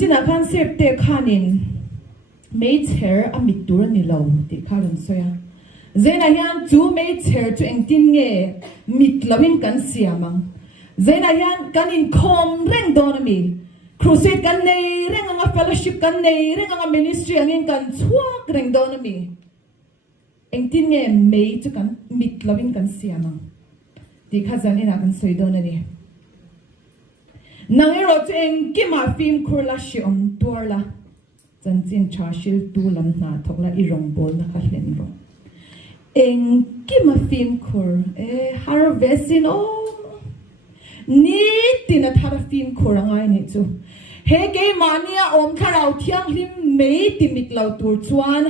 chỉ là khăn xếp tê khanin mấy chèr amit tura ni lo ti kharon soya zena hian chu mấy chèr chu eng tin nge mit lawin kan siamang zena hian kan in khom reng don mi crusade kan nei reng anga fellowship kan nei reng anga ministry angin kan chuak reng don mi eng tin nge mấy chu kan mit lawin kan siamang ti khazan ina kan soi don ani nang ero chu eng kima film khurla shi om turla chân chin chashil tu lam na thokla I rong bol na kha hlen ro eng kima film khur harvestin o ni tina thara film khur angai ni chu he ge mania om kharau thiang hlim mei timik lau tur chuan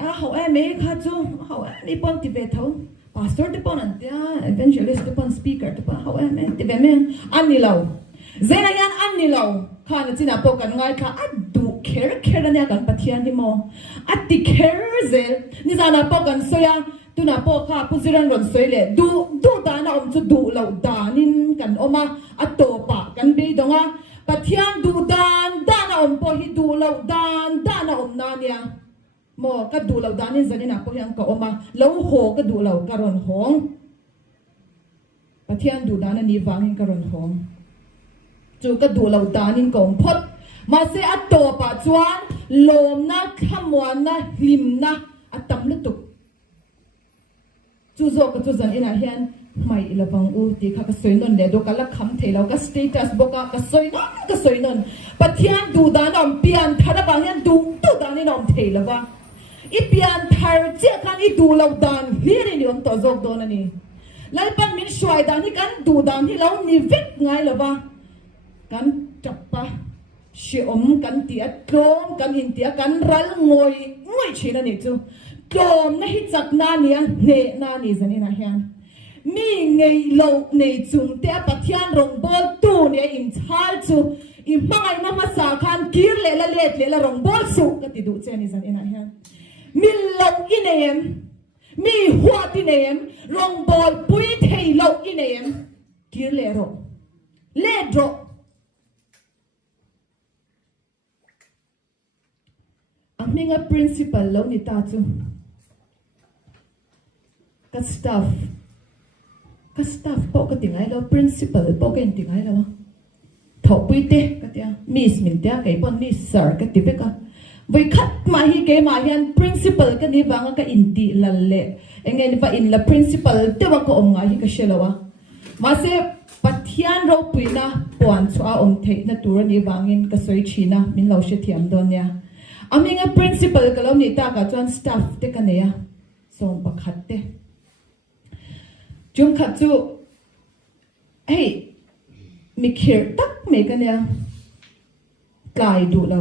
a ho me kha chu ho ni pon ti ve tho pastor te pon an tia evangelist te pon speaker te pon ho me ti ve me an ni lau zena yan an ni lau kha na china po kan ngai kha adu kher ania kan pathian ni mo ati kher zel ni zana po kan soya tu na po kha puziran ron soile du da na om chu du lo danin kan oma atopa kan be donga pathian du dan da na om po hi du lo dan da na om na nia mo ka du lo danin zanina po yang ka oma lo ho ka du lo karon hong pathian du dan ni wangin karon hong chu ka du lo danin kong phot mà sẽ ăn tổ bà chuan lồm na khamwan na hlim na atam lu tuk chu zo ka chu zan ina hian mai ilawang u ti kha ka soinon le do ka la kham thelo ka status boka ka soinon pathian du dan om pian thara ba hian du dan ni nom thelawa I pian thar che kan I du lo dan hiri ni om to zok don ani lai pan min shwai dan hi kan du dan hi lo ni vek ngai lawa kan chappa si kan tia klom kan in tia kan ral ngoi china ni chu klom na hi chak na nia ne na ni zani na hian mi ngei lo nei chung te pathian rong bol tu ne in chal chu I mangai na ma sa khan kir le la let le la rong bol su ka ti du che ni zani na hian mi lo inem mi huat inem rong bol pui thei lo inem kir le ro le dro Aming a principal lo ni ta chu ka staff po ka tingai lo principal po ken tingai lo tho pui te ka tia miss min tia kai pon miss sir ka ti be ka voi khat ma hi ke ma hian principal ka ni wanga ka inti lalle engen va in la principal te wa ko om nga hi ka shelawa ma se pathian ro pui na pon chua om thei na tur ni wangin ka soi china min lo she thiam don nia Aming a principal kalau ni ta ka chuan staff te ka neya som pakhat te chung khat chu hey mi khir tak me ka neya kai du lo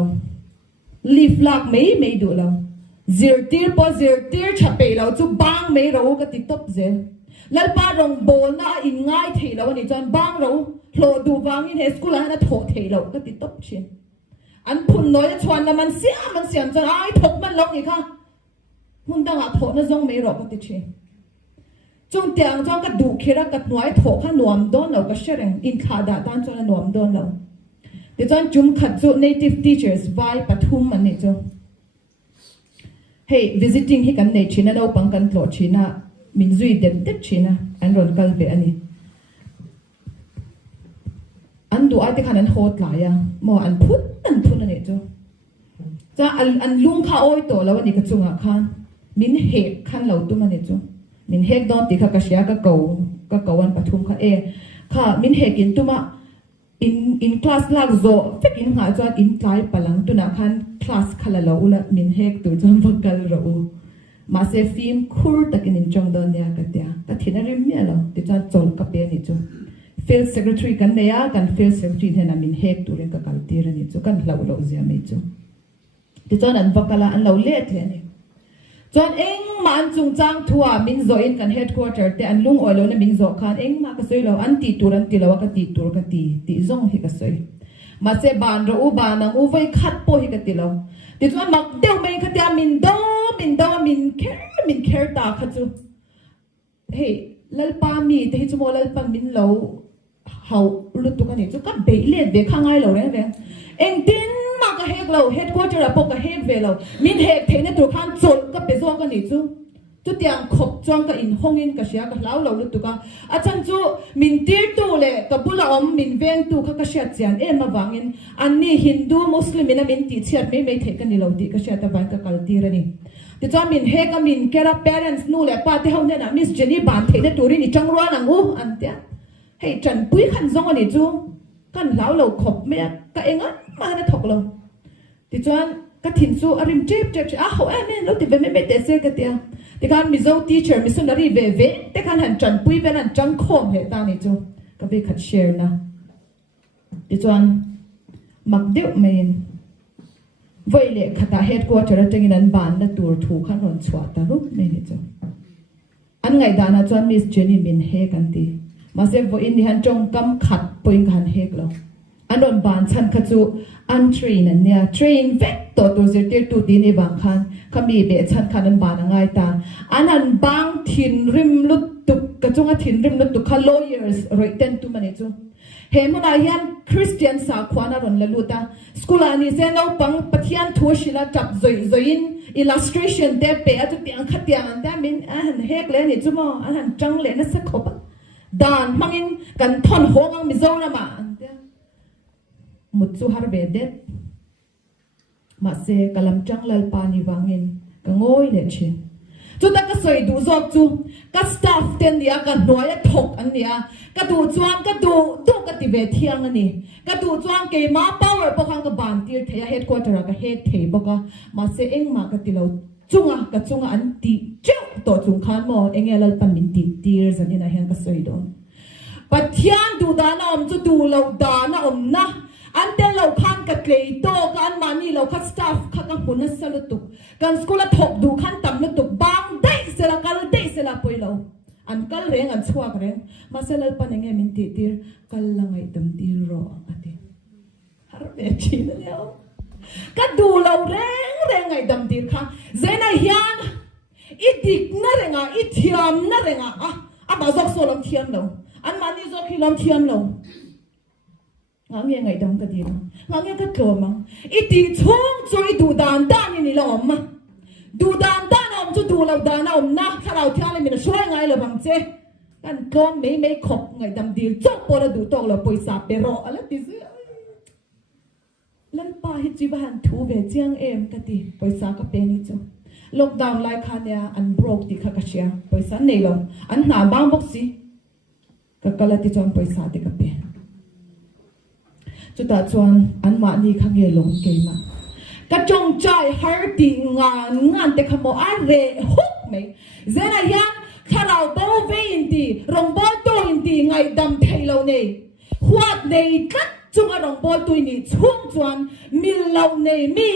leaf lak me du lo zir chape lo chu bang me ro ka ti top ze lal pa rong bol na in ngai thei lo ni chuan bang ro hlo du wangin he school na tho thei lo ka ti top chin an phun nói chuan la man siam chang ai thok man lok ni kha mun dang a tho na zong me ro ka ti chi chung tiang chang ka du khira ka nuai tho kha nuam don lo ka shereng in kha da tan chon nuam don lo ti chon chum khat chu native teachers vai pathum man ni chu hey visiting hi kan nei china lo pang kan tlo china min zui dem te china an ron kal ve ani an du ai te khan an hot la ya mo an phut ani chu cha an lung kha oi to lo ani ka chunga khan min he khan lo tu mani chu min hek don ti kha ka sia ka ko an pathum kha kha min hek in tuma in class lak zo fek in nga chuan in tlai palang tu na khan class khala lo ula min hek tu cham vakal ro ma se film khur takin in chong don ya ka tia ka thinari mi lo ti chan chol ka pe ni chu field secretary kan neya kan field secretary hena min hek turin ka kaltir ani chu kan lo zia me chu ti chon an vakala an lo le the ni chon eng man chung chang thua min zo in kan headquarter te an lung oilo na min zo khan eng ma ka soi lo an ti turan ti lo ka ti tur ka ti zong hi ka soi ma se ban ro u ban ang u vai khat po hi ka ti lo ti chon mak deu me ka tia min care ta kha chu hey lalpa mi te hi chu mo lalpa min lo hau lu tu ka ni chu ka be le ve khangai lo re eng tin ma ก็เฮกเราเฮดกว่าจะรับปกเฮกเวเรามินเฮกเทนตัวข้างจนก็ไปซ่วงกันนี่จูจุดอย่างขบจ้องก็อินห้องอินก็เสียก็เล่าเราลุตุก็อาจารย์จูมินตีตัวเลยกับบุลอมมินเวนตัวก็เสียเจียนมาวังอินอันนี้ฮินดูมุสลิมมินตีเชียดไม่เทกันนี่เราดีก็เสียแต่วันก็กัลตีระนี่แต่จ้ามินเฮก็มินแกรับ parents นู่นแหละป้าที่เขาเนี่ยนะมิสเจนี่บานเทนตัวนี่จังร้อนนังอู้อันเดียให้จันปุ้ยขันซองอันนี้จูกันเล่าเราขบไม่ก็เองอ่ะมาได้ถกเราแต่จ้าก็ถิ่นจูอาริมเจ็บเขาเนี่ยเราติดไปไม่เตะเสียกันเดียแต่การมิโซทีเชอร์มิสุนารีเวแต่การหันจันปุ้ยเป็นหันจังคมเหตุการณ์นี้จูก็ไปขัดเชียร์นะแต่จ้ามักเดียวไม่ไว้เลยขัดเหตุกว่าจะได้จังนั้นบานและตัวถูกขันรอนสวัสดิ์รูปไม่เนี่ยจูอันไงดานะจ้ามิสเจนี่มินเฮกันตีมาเซฟว่าอินนี่ฮันจงกำขัดปุ่ยกันเฮกเราอันนนบานฉันขจูอันเทรนเนี่ยเทรนเวกตัวเสียเตี้ยตัวดีในบางครั้งขมีเบฉันขันนันบานง่ายตาอันนั้นบางถิ่นริมลุดตุกกระจงถิ่นริมลุดตุกข้า lawyers รอยเต้นตัวมันเนี่ยจูเห็นมันอายันคริสเตียนสาวขวานรอนละลุตาสกุลานี่เซนเอาปังปะเทียนทัวชิลาจับซอยน์ illustration เตเปะจุดยังขัดยังแต่มินอันเฮกเลยนี่จูมออันจังเลยนะสักขบดานมังอินกันทอนหัวงังมิโซนะมามุดซูฮาร์เบเดตมาเซกลัมจังลลปานิวังอินกังโอยเดชินจุดนั้นก็สวยดูจอกจูก็สตาฟเต็นเนี่ยกันหน่วยถกอันเนี่ยก็ดูจวนก็ดูก็ติเวทียงอันนี้ก็ดูจวนเกมาพาวเวอร์พวกเขาก็บานตีเทียเฮดควอเตอร์ก็เฮดเทบอกว่ามาเซเองมาก็ติเราจุงอ่ะก็จุงอันตีเจ้าตัวจุงขันมอเองลลปันมินตีตีร์สันนี่นะเห็นก็สวยโดนปัจจัยดูดานะอมจะดูเราดานะอมนะอันเดเราขันกับเลยโตกันมานี่เราขัดสตาฟขัดกับคนนั้นสลุตุกกันสกุลถกดูขันต่ำลุตุกบางได้เสละกันได้เสละปุยเราอันกันเร่งอันชัวกันเร่งมาเสละปันยังไงมินตีตีร์กันละไงดำตีรออันเดียฮาร์เบชีนั่นเองก็ดูเราเร่งไงดำตีร์ค่ะเจนายยันอีดิกนั่นเองอ่ะอีเทียมนั่นเองอ่ะมาจอกโซลมเทียมเราอันมานี่จอกฮิลมเทียมเรางั้นยังไงดำก็ดีนะงั้นยังก็กลัวมั้งอีตีช่วงช่วยดูดานด้านนี่เราอมมาดูดานด้านอมจะดูเราดานอมนะถ้าเราเที่ยวเลยมันช่วยไงเราบังเจกันก็ไม่ขบไงดำดีจบพอเราดูตรงเราไปสาบไปรออะไรติดลันป้าฮิจิบันทูเวเจียงเอ็มก็ดีไปสาก็เป็นนี่จ้ะล็อกดาวน์ไล่คันเนี่ยอันบล็อกติข้าก็เชียไปสาเนลอันหนาบางบอกสิก็กลติจอนไปสาติก็เป็นจุดจวนอันมานี่ข้างเงลงเกมากระจงใจฮาร์ติงานแต่ขโมยอะไรฮุกไหมเจนายันถ้าเราบ่เวอินตีรงบ่ตัวอินตีไงดำเทเราเนี่ยหัวในกัดจุงอารมณ์บ่ตัวนี้ช่วงจวนมีเราเนี่ยมี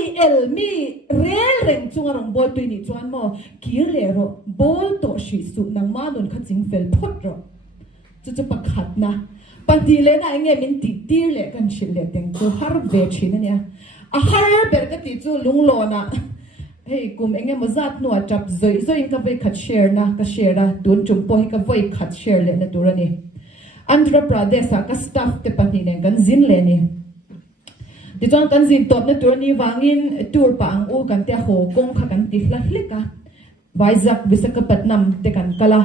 มีเร่งจุงอารมณ์บ่ตัวนี้จวนมอกี่เร่อบ่ตัวชิสุนังมาโดนขัดจิงเฟลพุทธจะประคัดนะปัจจุบันนะเงี้ยมินติดตีเล็กกันชิลเล็กแต่งตัวฮาร์เวชินเนี่ยฮาร์เวก็ติดตัวลุงโลนะเฮ้ยกุมเงี้ยมาจัดหนวดจับซอยก็ไปขัดเชียร์นะก็เชียร์นะโดนจุ่มปอยก็ไปขัดเชียร์เลยนะตัวนี้อันดรประเดศก็สตาฟเตปันนี่เนี่ยกันซินเลยนี่ดิฉันกันซินตบเนี่ยตัวนี้วางินตัวปังอูกันเตะโหกงขักันติดละเล็กอะไวซักวิสกับปัตนัมเตกันกะละ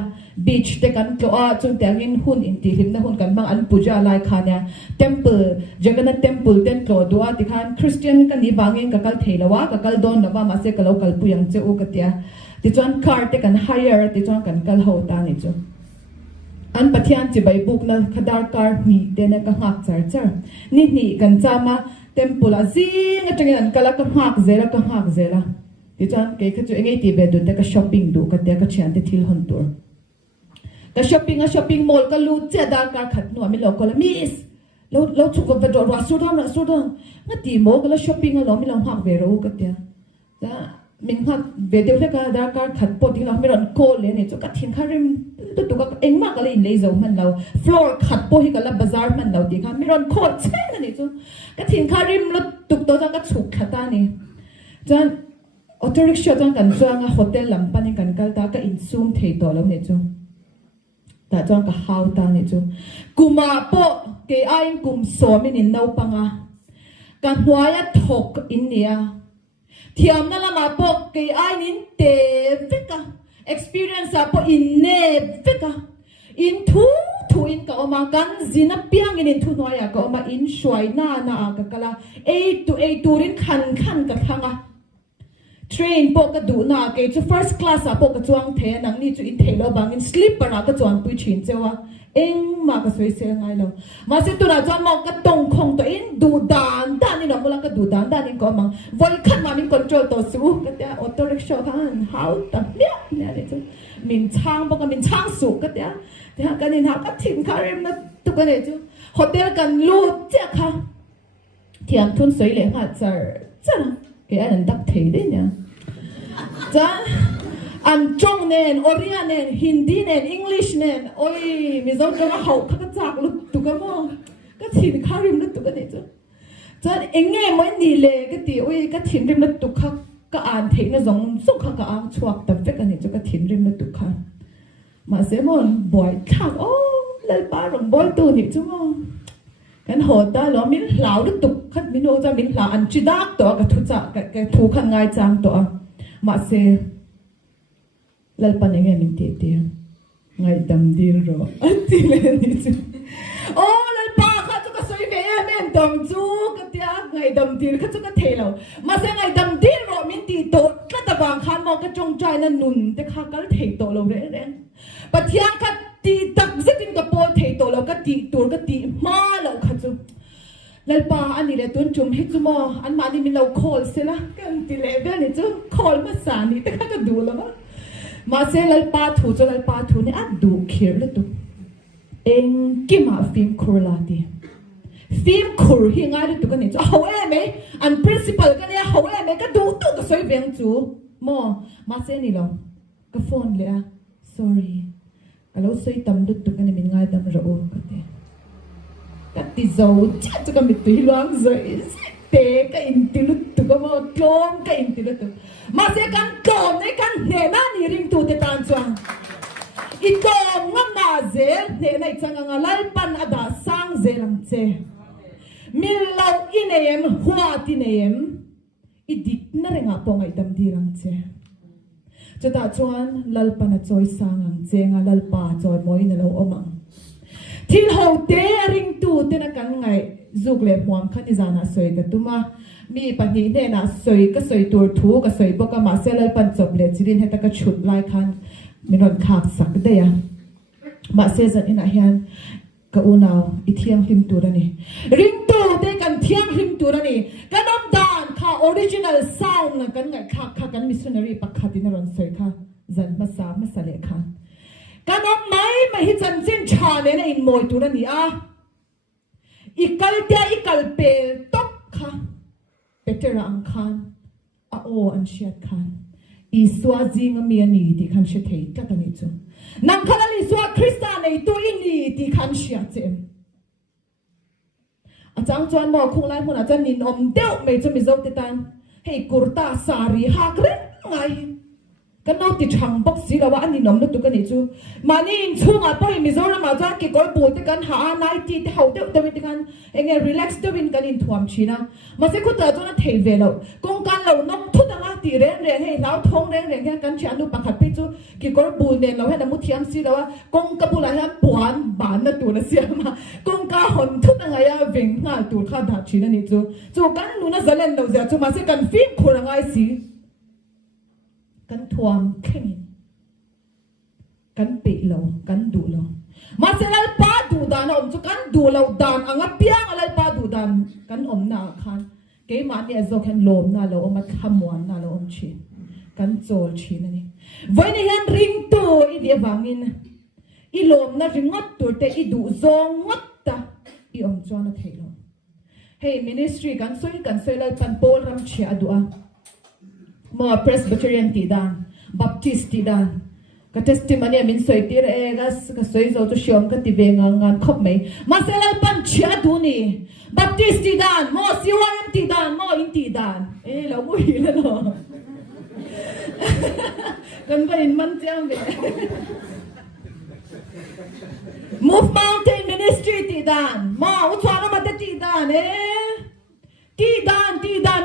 บีชเตกันตัวจุดเตียงอินหุ่นอินทีหิมนะหุ่นกันบางอันปูจาลายขาเนี่ยเทมเพิลจักรนัดเทมเพิลเต็นตัวตัวที่ขันคริสเตียนกันนี่บางอินกัลเทลวะกัลโดนนะว่ามาเสกเรากัลปุยังเจ้ากันเตียที่จวนคาร์เตกันไฮเออร์ที่จวนกันกัลโฮตานี่จ้ะอันปะเทียนจีใบบุกนะขดาร์คาร์มีเดนกันหักจ่านี่กันจามาเทมเพิลอาซีงจังกันกัลกันหักเซละที่จวนเกี่ยกับตัวเองไอ้ที่เบดุนแต่ก็ช้อปปิ้งดูกันแต่ก็เชียนที่ทิลฮันตัวก็ช้อปปิ้งมอลก็รู้เจดาการขัดหนัวไม่หลอกก็เลยมิสเราถูกกับตัวรัสโซดอนงั้นตีโมก็แล้วช้อปปิ้งก็เราไม่ลองหักเวโรกันเดียจ้ะมินหักเวเดียวเท่ากับดาการขัดปวดที่เราไม่รอนโกเลยเนี่ยจุกกัดทิ้งคาริมตัวก็เองมากก็เลยอินเลยโซมันเราฟลอร์ขัดปวดที่กับเราบาซาร์มันเราดีค่ะไม่รอนโคตรเช่นนี่จุกัดทิ้งคาริมแล้วตุกตัวจังก็ฉุกขัดตานี่จ้ะออโต้ริกชาจังกันจ้างโฮเทลลำปันกันกันตาก็อินซูมเทตัวแล้วเนี่ยจุแต่จ้างก็ฮาวตาเนี่ยจุกุมาโปเกอายกุมโซมินินเอาปังอ่ะ kan huaya thok in nia thiam na lama po ke ai nin te veka experience a po in ne veka in thu in ka oma kan zina piang in thu noya ka oma in shwai na ka kala 8 to 8 turin khan ka khanga train po ka du na ke chu first class a po ka chuang the nang ni chu in thelo bang in sleeper a ka chuan pui chin chewa eng ma ka soi se ngai lo ma se tu na chuan mo ka tong khong to in du dan ni na mulang ka du dan in ko mang voi khan ma min control to su ka ta auto rickshaw khan how ta nya ni chu min chang po ka min chang su ka ta kan in ha ka thin karim na tu ka ne chu hotel kan lu che kha thiam thun soi le ha char cái anh đắc thị đấy nhá, cha anh trong nền Oriya nền Hindi nền English nền ôi mình giống cái hậu các chạc lúc tụi cái mò cái thìn karim lúc tụi cái này chứ, cha anh nghe mấy nỉ lệ cái tí ôi cái thìn rim lúc tụi khác cái anh thấy nó giống sốc khác cái anh chuộc tập cái này cho cái thìn rim lúc tụi khác, mà sẽ mòn bỏi thằng ô lấy ba rồng bỏi tu nhỉ chứ mò kan hota lo min hlau du tuk khat min o cha min hla an chi dak to ka thu cha ka thu khan ngai chang to ma se lal pan nge min te te ngai dam dir ro ati le ni chu o lal pa kha chu ka soi ve men dam chu ka tia ngai dam dir kha chu ka thelo ma se ngai dam dir ro min ti to ka ta bang khan mo ka chong chai na nun te kha kal thei to lo re re pathian kha ti tak zetin ka po thei to lo ka ti tur ka ti ma lo kha chu lal pa ani le tun chum hi chu mo an ma ni min lo khol se la kan ti le ve ni chu khol ma sa ni te kha ka du lo ma se lal pa thu ni a du khir le tu eng ki ma film khur la ti film khur hi nga le tu ka ni chu ho me an principal ka ni ho me ka du tu ka soi veng chu mo ma se ni lo ka phone le a sorry alo soi tam du tu ka ni min ngai dam ro ka te ka ti zo cha chu ka mi tu luang zoi te ka in ti lu tu ka mo klom ka in ti lu tu ma se kan klom ne kan ne na ni ring tu te tan chuang i tom ngam na ze ne nai changa nga lal pan ada sang ze lam che mil lau inem hua ti nem i dik na renga pongai tam di rang che chata chuan lal pan a choi sang ang che nga lal pa choi moi na lo omang thil ho te ring tu te na kan ngai zuk le huam khan izana soi ka tuma mi pani ne na soi ka soi tur thu ka soi bo ka ma se lal pan chop le chirin heta ka chut lai khan minon khak sak de ya ma se zan ina hian ka unaw I thiam him turani ring tu te kan thiam him turani kanom dan kha original sound na kan ngai kha kan missionary pakhatin ron soi kha zan ma sa le khan kanom mai ma hi chan chin cha le na in moi turani a ikal pe tok kha petera ang khan a o an shiat khan I swa jing mi ani ti khan she thei ka ta ni chu nang khala li swa krista nei tu ini ti khan shia chem a chang chuan mo khung lai mun a chan nin om deuh me chu mi zok ti tan hei kurta sari hak re ngai kan no ti thang box si lawa ani nom lu tu ka ni chu mani in chunga poi mi zora ma cha ki kor pu te kan ha nai ti te hau deuh te ti kan enge relax te win kan in thuam china ma se khu ta chu na thei ve lo kong kan lo nom thu ta nga ti ren hei lau thong ren kan chan lu pakhat pe chu ki kor bu ne lo he na mu thiam si lawa kong ka bu la ha puan ban na tu na sia ma kong ka hon thu ta nga ya veng nga tu kha da china ni chu kan nu na zalen lo za chu ma se kan film khura ngai si kan thuam khenin kan pe lo kan du lo ma se lal pa du dan om chu kan du lo dan anga piang lal pa du dan kan om na khan ke ma ni azok han lom na lo om khamwan na lo om chi kan chol chi na ni voi ni han ring tu I dia wangin I lom na ringot tur te I du zong ngot ta I om chuan a thelo hey ministry kan soi lal pan pol ram chi adua mga Presbyterian ti dan, Baptist ti dan. Ka testimony min soi tir egas ka soi zo to siom ka ti venga ngan khop mai. Maselal pan chia du ni. Baptist ti dan, mo siwam ti dan, mo in ti dan. Lo mo hi la no. Kan ba in man chiang ve. Move Mountain Ministry ti dan. Mo utwa na ma ti dan ti dan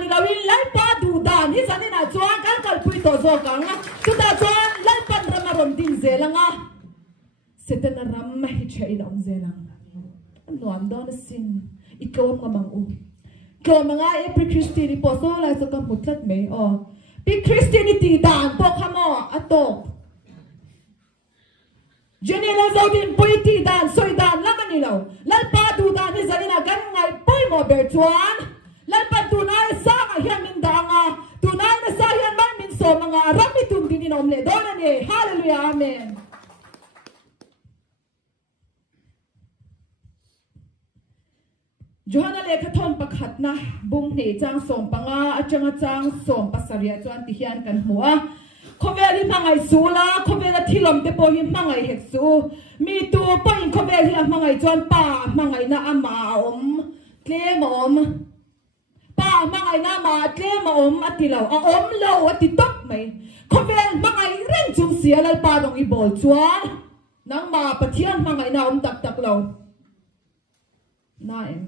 ni lawin lai pa du dan hi zanin a chuan kan kal pui to zo kang chu ta chuan lai pan ramaron din zelanga setan ram ma hi chei dong zelang nuam don sin ikom ngamang u ko manga e pre christiani po so la so ka mutlat me o pi christianity dan po khamo atok jeni Lalzodinpuii ti dan soi dan lamani lo lai pa du dan hi zanina kan ngai poi mo ber chuan lai pa tu nai sa nga hian min danga tu nai na sa hian man min so manga rami tum din nom le don ani hallelujah amen Johanna lekhathon pakhat na bung hne chang som panga achanga chang som pasaria chuan ti hian kan hmuwa khoweli mangai sula khowela thilom te po hi mangai heksu mi tu pain khoweli a mangai chuan pa mangai na ama om tlemom pa mangai na ma tlemom atilo a om lo ati tok mai khovel mangai ren chung sia lai pa dong i bol chuan nang ma pathian mangai na om tak tak lo na em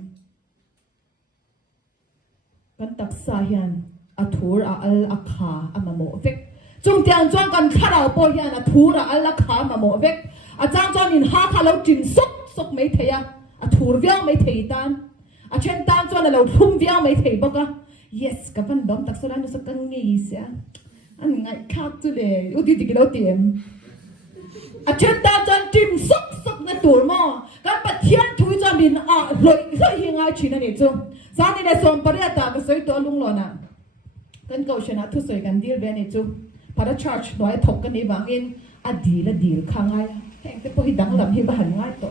kan tak sa hian athur a al akha amamo vek chung tiang chuan kan tharau po hian athur a al akha amamo vek a chang chuan in ha kha lo tin sok mai theya athur viau mai thei tan a chen tan chuan lo thum viau mai thei boka yes ka van dom tak so lan so kan ngi sia an ngai khak tu le u ti ti lo tiem a chen tan chuan tim sok na tur mo kan pathian thui chuan bin a loi hi ngai chin ani chu Sani le som paria ta ka soi to lung lo na kan ko shena thu soi kan dir ve ni chu para church noi thok kan ni wangin a dil khangai heng te po hi dang lam hi ba han ngai to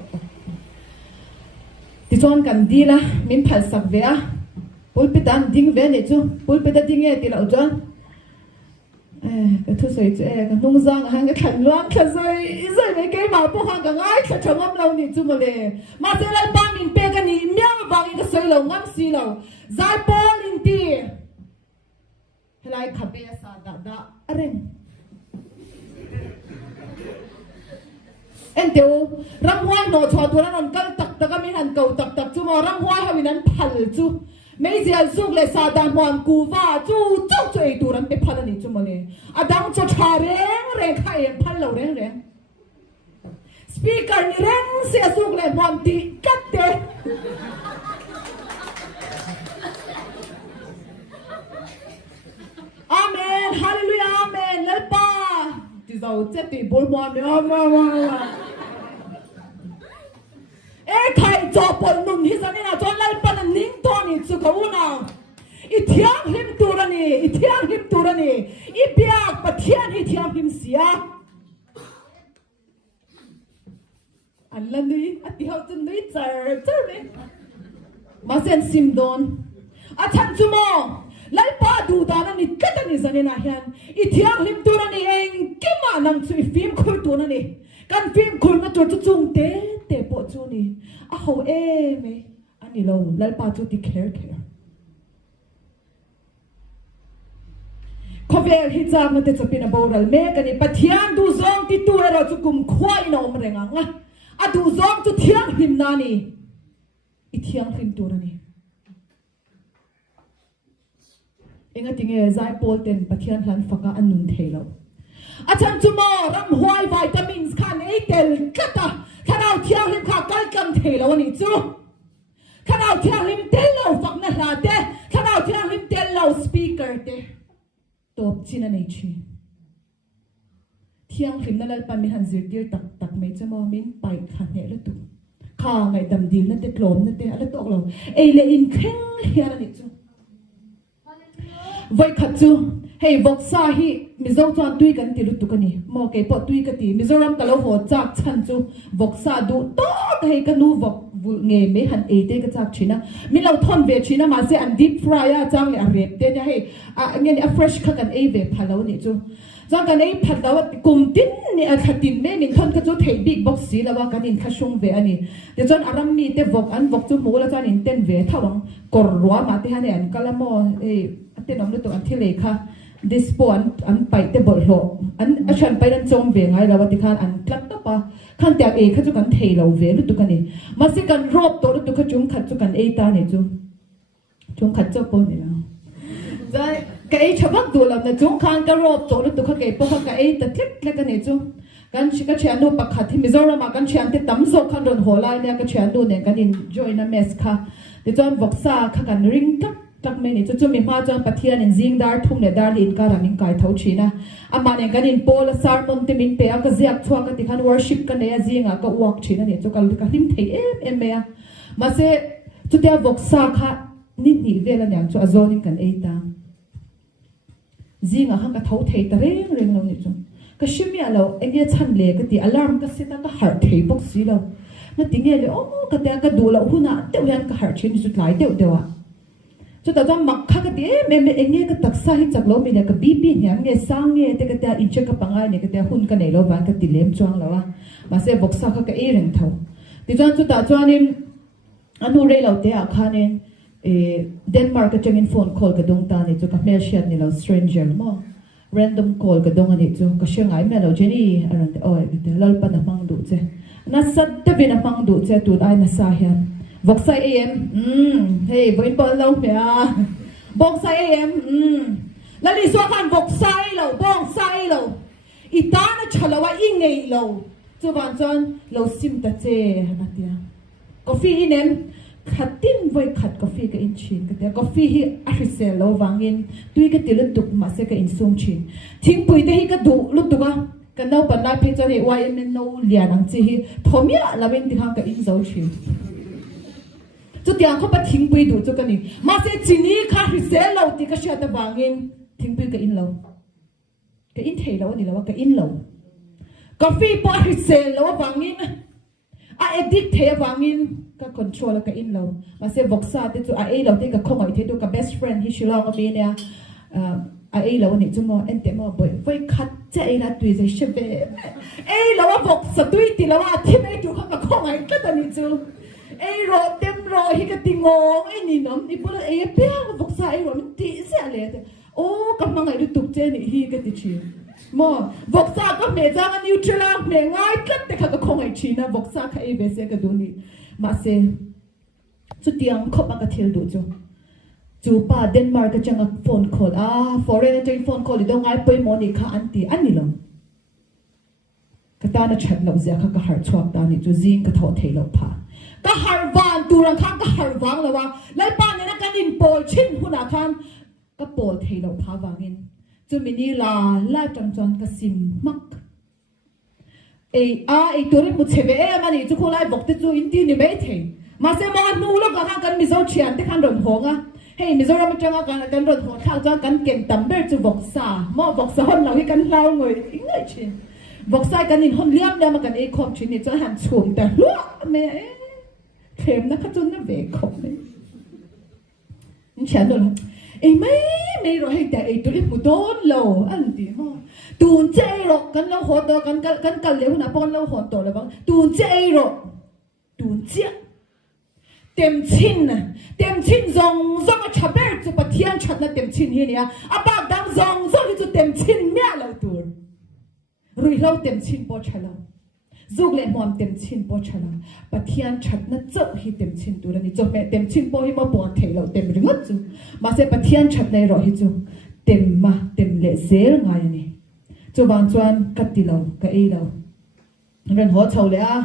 ti chon kan dila min phal sak ve a pulpit an ding ve ni chu pulpit a ding e ti lo chon ka thu soi chu ka nung zang hang ka khan luang kha soi izoi me ke ma po hang ka ngai kha changam lo ni chu mo le ma se lai pa min pe ka ni myang bang ka soi lo ngam si lo zai pol in ti helai khabe sa da areng en teu ram hwai no chwa tu ran kal tak mi han kau tak chu mo ram hwai hawin an phal chu mấy giờ giúp lại sa đàn hoàn cù va chú chơi tụ rắn bị phật này chú mà nè à đang cho trà reng khai em phật lâu reng speaker ni reng sẽ giúp lại hoàn tị cắt thế amen hallelujah amen lấy ba thì giàu chết thì bốn mòn nữa khai cho bol nun hi zanina cho lai pan ning to ni chu ko na i thiang him turani i biak pathian hi thiang him sia allani ati hau chun nei char me ma sen sim don a chan chu mo lai pa du da na ni katani zanina hian i thiang him turani eng kima nang chu i film khur tu na ni kan film khur na chu chung te po chu ni a ho me ani lo lal pa chu ti care khovel hi chak na te chapina boral me kan i pathian du zong ti tu ero chu kum khwai nom renga nga a du zong chu thiang him na ni i thiang him tu na ni enga tinge zai pol ten pathian hlan faka anun thelo achan chu mo ram hwai vitamins khan e tel kata khanau thiang him kha kal kam thelo ani chu khanau thiang him tel lo fak na hla te khanau thiang him tel lo speaker te top china nei chi thiang him na lal pan mi han zir tir tak me chamo min pai kha ne la tu kha ngai dam dil na te klom na te ala tok lo e le in kheng hian ani chu voi khat chu hey vok sa hi mizo chuan tui kan ti lu tu kani mo ke po tui ka ti mizoram ka lo ho chak chan chu vok sa du to hei ka nu vok nge me han e te ka chak china mi lo thon ve china ma se an deep fry a chang le a rep te nya hey a ngen a fresh kha kan e ve phalo ni chu chang kan e phalo kum tin ni a khatin me min thon ka chu thei big box si lawa kan in kha shung ve ani te chon aram mi te vok an vok chu mo la chan in ten ve thawang kor ruwa ma te han an kalamo e te nom lu to an thile kha this point an pai te bol lo an achan pai dan chom ve ngai lawa ti khan an tlak ta pa khan ta e kha chu kan thei lo ve lu tu kan ni ma se kan rop to lu tu kha chum kha chu kan e ta ni chu chúng khát cho bồn này nào rồi cái chả bắt đủ là chúng khang cái rộp chỗ đó tụi cái bốc cái ta thích lấy cái này chung kan cái chuyện đó bạc khát thì Mizoram mà kan chuyện thì tắm sốt khăn rồi hồ lại này cái chuyện đó này kan enjoy na mess kha thì chọn vok sa kha kan ring tak me ni chu mi ma chọn pathian in zing dar thum ne dar lin ka raning kai thau china ama ne kan in pol sermon te min pe ka ziak chua ka ti khan worship ka ne zinga ka walk china ne chu ka lim thei em me ma se chu te vok sa kha ni vela nyang chu azonin kan e ta zinga hang ka thau thei ta reng lo ni chu ka shimi alo enge chan le ka ti alarm ka seta ka har thei bok si lo na ti nge le ka ta ka du lo huna te uyan ka har chin su tlai te dewa chu ta jam mak kha ka ti me enge ka taksa hi chak lo mi le ka bp nyam nge sang nge te ka ta in che ka pangai ne ka ta hun ka nei lo ba ka ti lem chuang lo wa ma se boksa kha ka e reng thau ti chuan chu ta chuan in anu re lo te a khanen Denmark ka changin phone call ka dong ta ni chu ka mel shat ni lo stranger mo random call ka dong ani chu ka shengai melo jeni aran te oi te lal pa na mang du che na sat te bin na mang du che tu ai na sa hian voksai am hey voin pa lo me a voksai am lali so khan voksai lo voksai lo ita na chalawa ingei lo chu ban chon lo sim ta che na tia coffee inem khatin voi khat coffee ka in chin ka te coffee hi a hrisel lo wangin tui ka tilut tuk ma se ka in sum chin thing pui te hi ka du lut tuka ka no pan lai phe chon hi wai men no lian ang chi hi thomia lawin ti khang ka in zo chin chu tiang kho pa thing pui du chu ka ni ma se chini kha hrisel lo ti ka sha ta wangin thing pui ka in lo ka in thei lo ni lo ka in lo coffee pa hrisel lo wangin a edit the wangin ka control ka in lo ma se voksa te chu a e lo te ka khomoi the tu ka best friend hi shilong mi ne a e lo ni chu mo en te mo boy voi khat che e la tui je shebe e lo wa voksa tui ti lo wa thi me tu ka khomoi ka ta ni chu e ro tem ro hi ka tingong e ni nom ni pula e pe voksa e ro mi ti se ale te o ka mangai du tuk che ni hi ka ti chi mo voksa ka me jang neutral me ngai tlat te ka khomoi chi na voksa kha e be se ka du ni ma se chu tiang khop ka thil du chu pa Denmark ka changa phone call foreign phone call do ngai poi moni kha anti ani lo ka ta na chat lo zia kha ka har chuak ta ni chu zing ka tho thei lo pha ka har van tu rang khang ka har wang lo wa lai pa ne na kan in pol chin huna khan ka pol thei lo pha wangin chu mini la chang chon ka sim mak ai tori mu chebe mani chu kholai bok te chu inti ni me the ma se ma nu lo ka kan mi zo chian te kan ron honga hey mi zo ram changa kan ron hon thang cha kan ken tamber chu bok sa mo bok sa hon lo hi kan lau ngoi ingai chin bok sa kan in hon liam da ma kan e khop chin ni cha han chum ta lu me khem na ka chun na ve khop me in chan do mấy rồi hay tại tụi em một đốn lâu anh thì ho tuôn chơi rồi cắn lâu hồn to cắn liễu na bon lâu hồn to là bằng tuôn chơi rồi tuôn chơi tem chin zong a chaber chu pathian chat na tem chin hi nia aba dang zong chu tem chin mya lo tur rui lo tem chin po chala zug le mom tem chin po chala pathian chat na chop hi tem chin tur ani chop me tem chin po hi ma po thei lo tem ringot chu ma se pathian chat nei ro hi chu tem le zel ngai ani chu wang chuan katilo ka e lo ren ho chho le a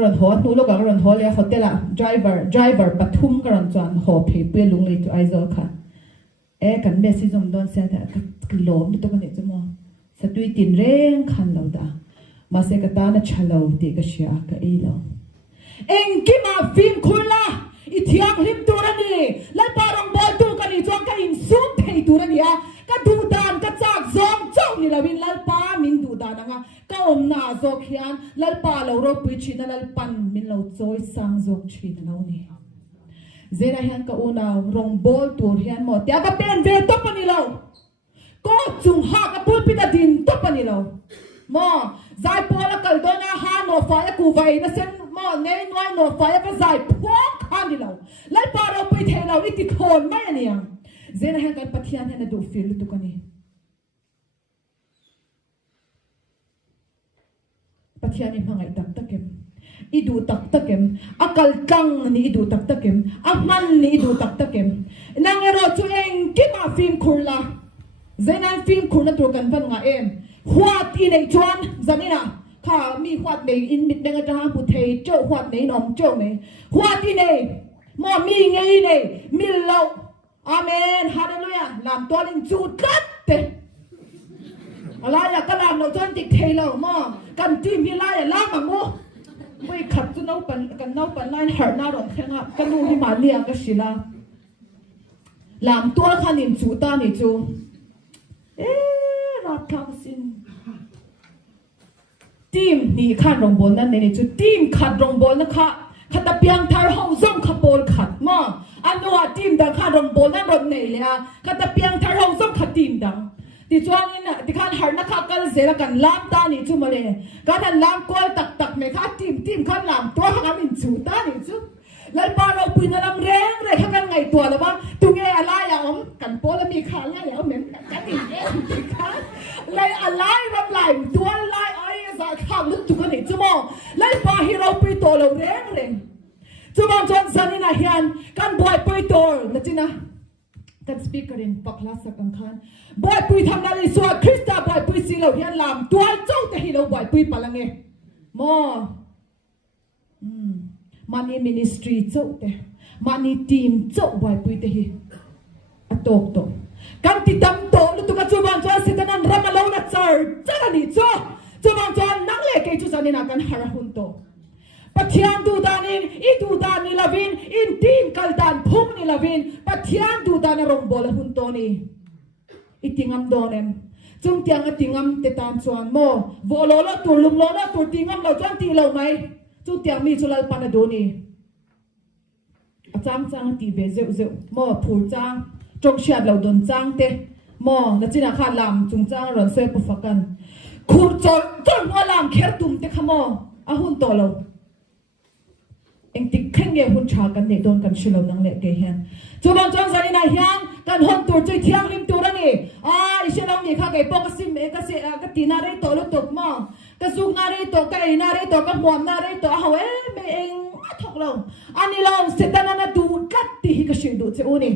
ren ho nu lo ka ren ho le hotel a driver pathum ka ran chuan ho phe pe lung le tu ai zo kha e kan message om don se ta ka lom to ka ne chu mo sa tui tin reng khan lo da ma se ka ta na chalo ti ka sha ka e lo eng ki ma film khula i thiang lim turani la parang bo tu ka ni chuan ka in sum thei turani a ka du dan ka chak zom chau ni lawin lal pa min du dan anga ka om na zo khian lal pa lo ro pui china lal pan min lo choi sang zo chin lo ni zera hian ka una rong bol tur hian mo tia ka pen ve to pani lo ko chung ha ka pulpit a din to pani lo mo zai pola kal dona ha no fa ya ku vai na sen mo nei noi no fa ya ka zai phok han ni lo lal pa ro pui the lo iti khon mai ani ang zena han kan pathian han do fil tu kani pathian ni mangai tak takem idu tak takem akal tang ni idu tak takem aman ni idu tak takem nangero chu eng kima film khurla zainan film khurna tur kan van nga em huat i nei chuan zanina kha mi huat nei in mit denga ta pu thei chau huat nei nom chau nei huat i nei mo mi ngei nei mi lo amen hallelujah lam tolin chu tat teอะไรล่ะก็ลามเราจนติดเทเราหม้อกันจิ้มพี่ไล่ล่ามาโม่ไม่ขัดจนเอาปันกันเอาปันไล่หาหน้าหลงแค่งับกันดูที่มาเลียก็สิละลามตัวขันนินจูตาหนิจูรักทำสินทีมนี่ขัดลงบอลนั่นนี่จูทีมขัดลงบอลนะคะขัดตะเปียงทารห้องซ่องขับบอลขัดหม้ออันนู้นทีมดังขัดลงบอลนั่นรถไหนเลยอะขัดตะเปียงทารห้องซ่องขัดทีมดังที่จวนนี่นะที่ขันหานักขันเสร็จกันล้างตาหนิจูมาเลยกันล้างก้อยตักไม่ขัดทีมขันล้างตัวขันนินจูตาหนิจูแล้วพอเราปุยนั่งแรงเลยขันไงตัวแล้วว่าตุงเออะไรอ่ะกันโป้แล้วมีขาไล่แล้วเหมือนกันติเอขาเลยอะไรรำไหลตัวไล่ไอ้สายข้ามลึกตุกันหนิจูโมแล้วพอที่เราปุยตัวเราแรงจูโมจนสันนี่นะเฮียนกันบ่อยปุยตัวนะจีนะกันสปีกเกอร์อินปักลาสักกันขันบ่อยปุยทำอะไรส่วนคริสต์บ่อยปุยสิเราเฮียนลามตัวเจ้าแต่ที่เราบ่อยปุยปะละเงโมมันนี่มินิสทรีเจ้าแต่มันนี่ทีมเจ้าบ่อยปุยแต่ที่อัตโตกันติดตามโตลุตุกันจูบันจวนสิกันนั้นรามาลงนัดเจอจ้านี่จ้าจูบันจวนนั่งเล่เกจูจันนี่นักกันหาหุ่นโตปัทยานดูดานินอีดูดานิลาวินอินทีมกัลดานพุ่งนิลาวินปัทยานดูดานรองบอลหุ่นโตนี่อีติงามโดนเอ็มจงเตียงติงามเตตามจวนโมโวโลโลตัวลุมโลโลตัวติงามเราจวนตีเราไหมจุดเตียงมีจุลปานโดนีจ้างตีเวเซลโมผูจ้างจงเชียดเราโดนจ้างเตโมนัจินาขาลามจงจ้างรอนเซปฟักกันคูจนว่าลามแค่ตุ่มเตขโมอาหุ่นโตเราเองติดขึ้นเงี้ยหุ่นชากันเนี่ยโดนกันชิลเรานังเละเกย์จูบังจงสันนิษฐานยังกันหุ่นตัวใจเที่ยงริมตัวนี่อิเชลองมีข้าเกย์ปกสิเมกสิกตีนาเรโตลุตบมอกระสุกนาเรโตกะไอนาเรโตกะหวมนาเรโตเอาเมเองทอกเราอันนี้เราเสตนาดูกัดตีฮิกชิดูเจ้านี่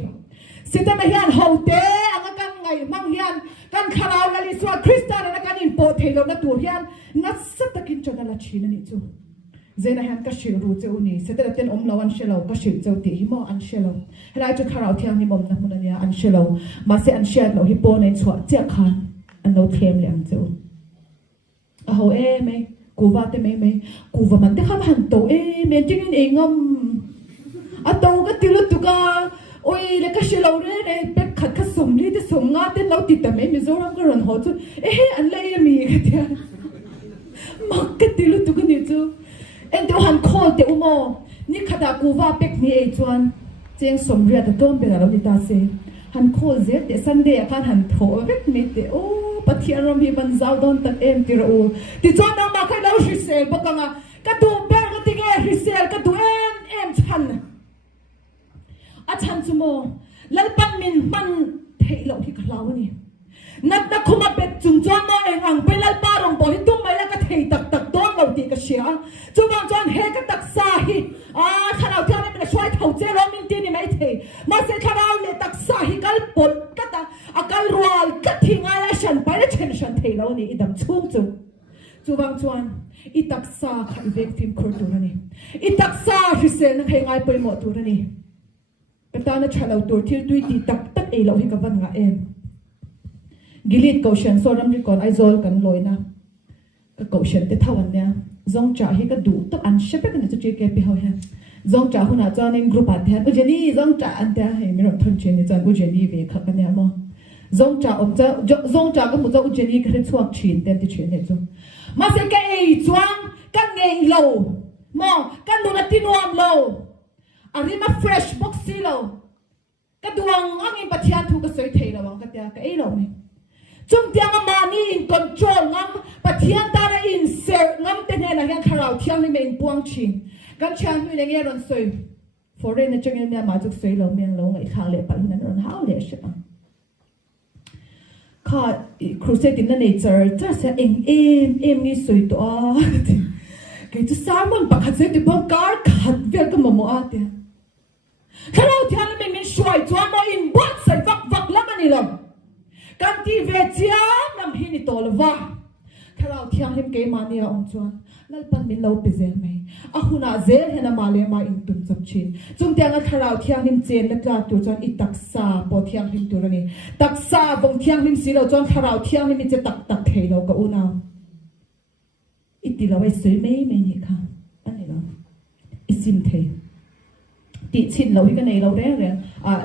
เสตนาเฮียนเฮาเตอังกันไงมังเฮียนกันคาราวลลิสวาคริสต์นะกันอินโปเทโลนะตัวเฮียนนัดสัตกินจนละชีนนี่จูเจนเฮียนก็ชิรู้เจ้านี่เสตนาเต็นอมเราอันเชลเราก็ชิเจ้าตีฮิโมอันเชลเราให้เราจะคาราวเที่ยงนี่มนะมุนเนี่ยอันเชลเรามาเสอันเชลเราฮิโปในชัวเจ้าคันอันเราเทียมเลี้ยงเจ้าเอาไหมกูว่าแต่ไม่กูว่ามันได้ข้ามหันโตเมนจริงเองอ่ะโตก็ติลุตุกาโอ้ยแล้วก็เชลเราเนี่ยเป็กขัดสมลีแต่สมงาแต่เราติดแต่ไม่มีโซรัมก็รันหัวจุอันเลยมีกันเดียมักก็ติลุตุกันนี่จูเอ็นเดี๋ยวหันโคตรเดี๋ยวโมนี่ขดากูว่าเป็กนี่จวนเจียงสมเรียแต่ต้นเป็นเราดิตาเซหันโคตรเจ็ดเดี๋ยวซันเดย์กันหันโถเป็กนี่เดี๋ยวปัทยานรมีบันเจ้าโดนตัดติรูที่จวนน้ำมาแค่เราฮิเซลบอกกันก็ดูเบลก็ติเกฮิเซลก็ดูชันอาชันสมอแล้วปันมินมันเทเราที่เขาเล่านี่นักคุมาเป็ดจุนจวนน้อยอังไปแล้วป้ารองบอกให้ตุ้มไปแล้วก็เทตักโดนเราตีกระเชียจุนจวนเฮก็ตักสาหิข้าเราเที่ยวนี่เป็นช่วยเขาเจริญมินตีนี่ไม่เทมาเสร็จข้าเราเนี่ยตักสาหิกัลปนก็ตาอาการรัวก็ทิ้งอะไรฉันไปแล้วฉันเทเรานี่อีดำชุ่มจุนจวนอีตักสาข้าอีเวกฟิล์มครูตัวนี่อีตักสาฮิเซนนักให้ง่ายไปหมดตัวนี่ก็ตาเนี่ยฉันเราตัวที่ด้วยตีตักเอเราให้กับวันงาเองกิลิดกอชันโซรัมริกอนไอโซลกันลอยนะก็กอชันแต่ท่าวันเนี่ยจงจ่าให้ก็ดูต้องอันเชฟเป็นจะช่วยแกไปเขาเห็นจงจ่าคนอาจารย์ในกลุ่มอันเดียอุจนี่จงจ่าอันเดียให้มีรถทุนเชนในจานอุจนี่เวขับกันเนี่ยมั้งจงจ่าจงจ่าก็มุจอุจนี่ก็เรียกสวกชินแต่ที่เชนเนี่ยจงมาเสกไอจวนกันเงยโลมั้งกันดูนัดที่นวมโลอันนี้มาเฟรชบ็อกซี่โลก็ดวงอันนี้ปัจจัยถูกก็สวยเทเราวังกันเดียก็ไอโลไหมจุ่มเตียงมานี่อินคอนโทรลงั้มปัจจัยตาได้อินเซอร์งั้มเต็นเนี่ยนะยังคาราวเที่ยงนี่เป็นปวงชินกันเชียงนี่เนี่ยรอนสวยฟอร์เรนจังเนี่ยมาจุกสวยเราเมียงเราไอ้ข้าวเล็บปันนั้นรอนหาวเล็บใช่ไหมข้าครูเซตินนั่นเองเจอเสียเอ็มนี่สวยตัวแก cái chú Simon bạc hạt dây thì bông cá hạt việc cái mồm á tiền cái nào thì anh mình xoay cho mà in bớt sai vak lắm anh lòng cái gì về chia nằm hi ni tổ là va cái nào thì anh cái mà nia ông chuan lal pan min lâu bị zel mày ahuna zel hena male ma in tum chap chin chung tiang a kharau thiang him chen la tla tu chuan i taksa po thiang him tu rani taksa bong thiang him si lo chuan kharau thiang him che tak thei lo ka una iti lo ai sui mei ni kha ani lo isim thei ti chin lo hi ka nei lo re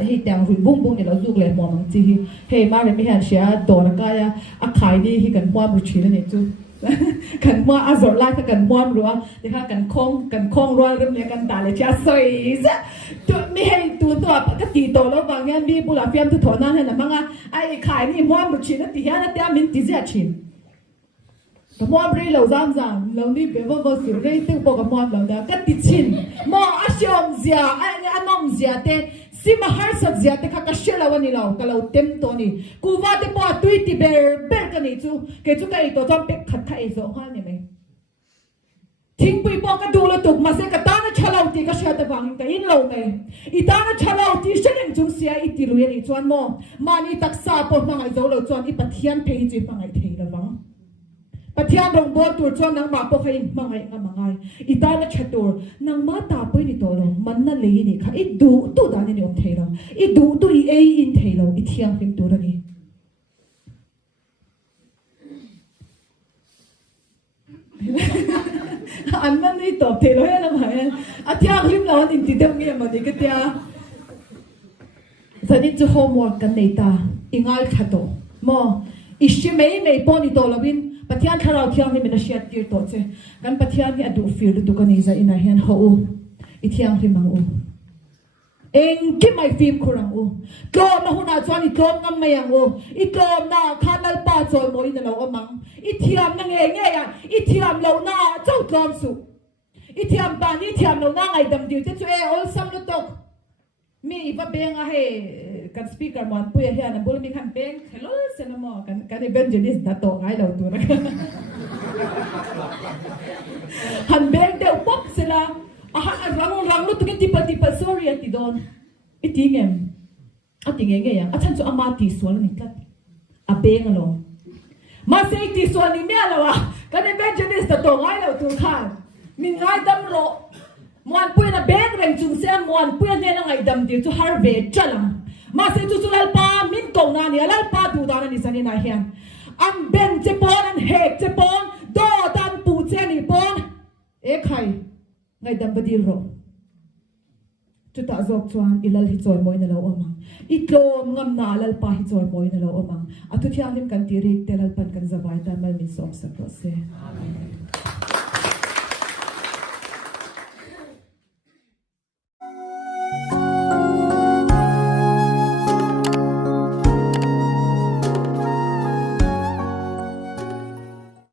hi tang ru bung ni lo zuk le mo mang chi hi he ma le mi han sia do na ka ya a khai ni hi kan hwa bu chi ni chu kan mua azor lai ka kan mua rua thì ha kan khong rua rum le kan ta le cha soi za tu mi hay tu ka ti to lo wang yan bi bu la fiam tu thona he na manga ai khai ni mua bu chi na ti ha na ta min ti za chin ka mua bri lo zam lo ni be bo su re tu bo ka mua lo da ka ti chin mo a shom zia ai anom zia te si mahar sat zia te kha ka shela wani lo ka lo tem to ni ku wa te po tui ti ber ka ni chu ke chu kai to chom pek khat khai zo ha ni me thing pui po ka du lo tuk ma se ka ta na chalau ti ka sha ta wang ka in lo me I ta na chalau ti shen chung sia I ti lu ye ni chuan mo mani tak sa po ma ngai zo lo chuan I pathian thei chi pa ngai thei lo wang pathian rong bo tur chuan nang ma po khai ma ngai nga ma ngai I ta na chatur nang ma ta pui ni to lo man na le ni kha I du tu da ni om thei lo I du tu I ei in thei lo I thiang pim tu ra ni anhมันนี่ตอบเทเลยนะมั้ยอาทิตย์ริมเราอินติเดมเงี้ยมันนี่ก็เตียตอนนี้จะโฮมเวิร์กกันในตาอิงไงขัดตัวมออิชไม่ปอนี่ตัวละวินปัทยานคาราเที่ยงนี่มันเชียร์ตีตัวเจกันปัทยานนี่อดูฟิลดูกันนี่จะอินาเฮียนเขาอิเที่ยงริมมังเองกินไม่ฟิล์มคุรังกลมนะหุ่นอาจารย์กลมงั้นไม่ยังกลมนะข้านัลป้าจอยมวยนั่นเราก็มังเทียมนั่งเงี้ยเทียมเราหน้าเจ้ากลมสุเทียมปานี่เทียมเราหน้าไงดำดิวจะช่วยโอ้ซ้ำลุตกมีว่าเบงอะไรกันสปีกเกอร์มันปุ้ยเฮียนะบุลมีคันเบงฮัลโหลเซนมอกันอีเวนต์เจนิสดัตโต้ไงเราตัวนะฮันเบงเดี๋ยวป๊อกเสร็จแล้วrang lu tukin tipal sorry ati don itingem atingenge yang achan chu amati swal ni tlat abeng alo ma se ti swal ni me alawa kan evangelist to ngai lo tu khan min ngai dam ro mon pu na beng reng chung se mon pu ne na ngai dam ti chu har ve chalam ma se chu lal pa min ko na ni lal pa tu da ni sani na hian am ben che pon an hek che pon do dan pu che ni pon e khai ngai dam badil ro chu ta zok chuan ilal hi choi moi na lo omang itlom ngam na lal pa hi choi moi na lo omang atu thiang lim kan ti ri telal pan kan zawai ta mal min som sa pro se amen